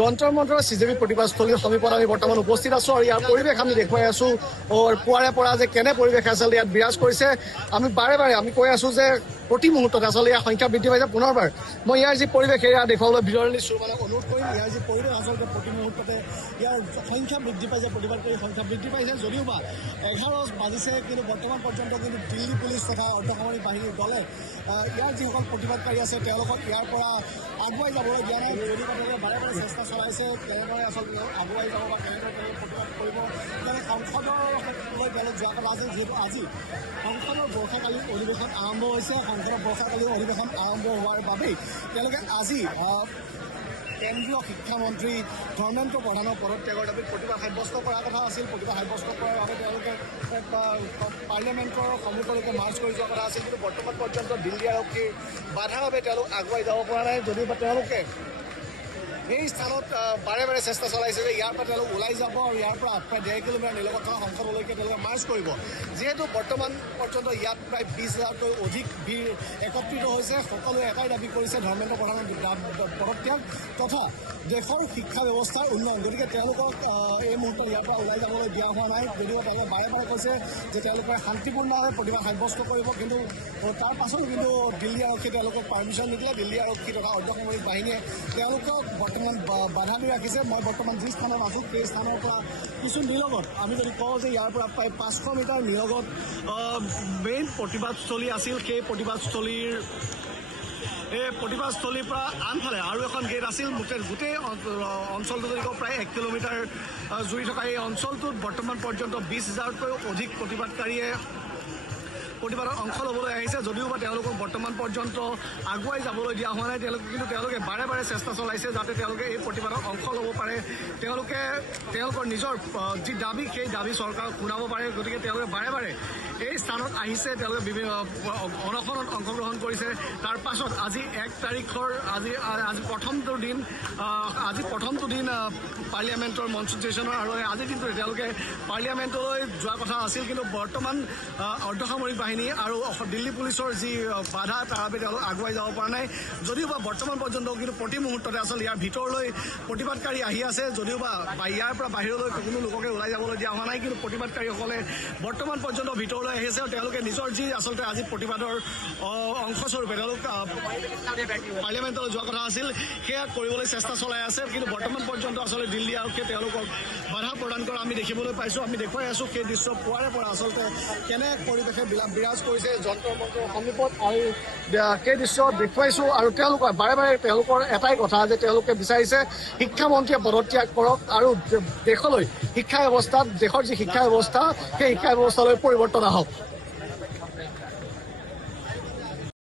যন্ত্ৰৰ মন্ত্ৰৰ CJP প্ৰতিবাদস্থলীৰ সমীপত আমি বৰ্তমান উপস্থিত আছো আৰু ইয়াৰ পৰিৱেশ আমি দেখুৱাই আছো পুৱাৰে পৰা যে কেনে পৰিৱেশ আচলতে ইয়াত বিৰাজ কৰিছে আমি বাৰে বাৰে আমি কৈ আছো যে প্ৰতি মুহূৰ্তত আচলতে ইয়াৰ সংখ্যা বৃদ্ধি পাইছে পুনৰবাৰ মই ইয়াৰ যি পৰিৱেশ এয়া দেখুৱাবলৈ ভিতৰলৈ নিশ্চয় অনুৰোধ কৰিম ইয়াৰ যি পৰিৱেশ আচলতে প্ৰতি মুহূৰ্ততে ইয়াৰ সংখ্যা বৃদ্ধি পাইছে প্ৰতিবাদকাৰীৰ সংখ্যা বৃদ্ধি পাইছে যদিও বা 11 বাজিছে কিন্তু বৰ্তমান পৰ্যন্ত কিন্তু দিল্লী পুলিচ তথা অৰ্ধসামৰিক বাহিনীৰ দলে ইয়াৰ যিসকল প্ৰতিবাদকাৰী আছে তেওঁলোকক ইয়াৰ পৰা আগুৱাই যাবলৈ দিয়া নাই যদি তেওঁলোকে বাৰে বাৰে চেষ্টা চলাইছে কেনেদৰে আচলতে আগুৱাই যাব বা কেনেদৰে প্ৰতিবাদ কৰিব তেনে সংসদলৈ তেওঁলোক যোৱা কথা আছিল যিহেতু আজি সংসদৰ বৰ্ষাকালীন অধিৱেশন আৰম্ভ হৈছে সংসদৰ বৰ্ষাকালীন অধিৱেশন আৰম্ভ হোৱাৰ বাবেই তেওঁলোকে আজি কেন্দ্ৰীয় শিক্ষামন্ত্ৰী ধৰ্মেন্দ্ৰ প্ৰধানৰ পদত্যাগৰ দাবীত প্ৰতিবাদ সাব্যস্ত কৰাৰ কথা আছিল প্ৰতিবাদ সাব্যস্ত কৰাৰ বাবে তেওঁলোকে পাৰ্লিয়ামেণ্টৰ সন্মুখলৈকে মাৰ্চ কৰি যোৱা কথা আছিল কিন্তু বৰ্তমান পৰ্যন্ত দিল্লী আৰক্ষীৰ বাধাৰ বাবে তেওঁলোক আগুৱাই যাব পৰা নাই যদিও বা তেওঁলোকে এই স্থানত বাৰে বাৰে চেষ্টা চলাইছে যে ইয়াৰ পৰা তেওঁলোক ওলাই যাব আৰু ইয়াৰ পৰা প্ৰায় 1.5 কিলোমিটাৰ নিলগত থকা সংসদলৈকে তেওঁলোকে মাৰ্চ কৰিব যিহেতু বৰ্তমান পৰ্যন্ত ইয়াত প্ৰায় 20,000তকৈ অধিক ভিৰ একত্ৰিত হৈছে সকলোৱে এটাই দাবী কৰিছে ধৰ্মেন্দ্ৰ প্ৰধানৰ পদত্যাগ তথা দেশৰ শিক্ষা ব্যৱস্থাৰ উন্নয়ন গতিকে তেওঁলোকক এই মুহূৰ্তত ইয়াৰ পৰা ওলাই যাবলৈ দিয়া হোৱা নাই যদিও তেওঁলোকে বাৰে বাৰে কৈছে যে তেওঁলোকে শান্তিপূৰ্ণভাৱে প্ৰতিবাদ সাব্যস্ত কৰিব কিন্তু তাৰ পাছতো কিন্তু দিল্লী আৰক্ষীয়ে তেওঁলোকক পাৰ্মিশ্যন নিদিলে দিল্লী আৰক্ষী তথা অৰ্ধসামৰিক বাহিনীয়ে তেওঁলোকক বাধা দি ৰাখিছে মই বৰ্তমান যি স্থানত আছোঁ সেই স্থানৰ পৰা কিছু নিলগত আমি যদি কওঁ যে ইয়াৰ পৰা প্ৰায় 500 মিটাৰ নিলগত মেইন প্ৰতিবাদস্থলী আছিল সেই প্ৰতিবাদস্থলীৰ পৰা আনফালে আৰু এখন গেট আছিল গোটেই অঞ্চলটো যদি কওঁ প্ৰায় 1 কিলোমিটাৰ জুৰি থকা এই অঞ্চলটোত বৰ্তমান পৰ্যন্ত 20,000তকৈও অধিক প্ৰতিবাদকাৰীয়ে প্ৰতিবাদত অংশ ল'বলৈ আহিছে যদিও বা তেওঁলোকক বৰ্তমান পৰ্যন্ত আগুৱাই যাবলৈ দিয়া হোৱা নাই কিন্তু তেওঁলোকে বাৰে বাৰে চেষ্টা চলাইছে যাতে তেওঁলোকে এই প্ৰতিবাদত অংশ ল'ব পাৰে তেওঁলোকৰ নিজৰ যি দাবী সেই দাবী চৰকাৰক শুনাব পাৰে গতিকে তেওঁলোকে বাৰে বাৰে এই স্থানত আহিছে তেওঁলোকে বিভিন্ন অনশনত অংশগ্ৰহণ কৰিছে তাৰ পাছত আজি 1 তাৰিখৰ আজি প্ৰথমটো দিন পাৰ্লিয়ামেণ্টৰ মনষ্ট্ৰুচনৰ আৰু আজিৰ দিনটোতে তেওঁলোকে পাৰ্লিয়ামেণ্টলৈ যোৱা কথা আছিল কিন্তু বৰ্তমান অৰ্ধসামৰিক বাহিনী আৰু দিল্লী পুলিচৰ যি বাধা তাৰ বাবে তেওঁলোক আগুৱাই যাব পৰা নাই যদিও বা বৰ্তমান পৰ্যন্ত কিন্তু প্ৰতি মুহূৰ্ততে আচলতে ইয়াৰ ভিতৰলৈ প্ৰতিবাদকাৰী আহি আছে যদিও বা ইয়াৰ পৰা বাহিৰলৈ কোনো লোককে ওলাই যাবলৈ দিয়া হোৱা নাই কিন্তু প্ৰতিবাদকাৰীসকলে বৰ্তমান পৰ্যন্ত ভিতৰলৈ আহিছে আৰু তেওঁলোকে নিজৰ যি আচলতে আজি প্ৰতিবাদৰ অংশস্বৰূপে তেওঁলোক পাৰ্লিয়ামেণ্টলৈ যোৱা কথা আছিল সেয়া কৰিবলৈ চেষ্টা চলাই আছে কিন্তু বৰ্তমান পৰ্যন্ত আচলতে দিল্লী আৰক্ষীয়ে তেওঁলোকক বাধা প্ৰদান কৰা আমি দেখিবলৈ পাইছোঁ আমি দেখুৱাই আছোঁ সেই দৃশ্য পুৱাৰে পৰা আচলতে কেনে পৰিৱেশে বিৰাজ কৰিছে যন্ত্ৰৰ মন্ত্ৰৰ সমীপত আৰু সেই দৃশ্য দেখুৱাইছোঁ আৰু তেওঁলোকৰ বাৰে বাৰে তেওঁলোকৰ এটাই কথা যে তেওঁলোকে বিচাৰিছে শিক্ষামন্ত্ৰীয়ে পদত্যাগ কৰক আৰু দেশলৈ শিক্ষা ব্যৱস্থাত দেশৰ যি শিক্ষা ব্যৱস্থা সেই শিক্ষা ব্যৱস্থালৈ পৰিৱৰ্তন আহক।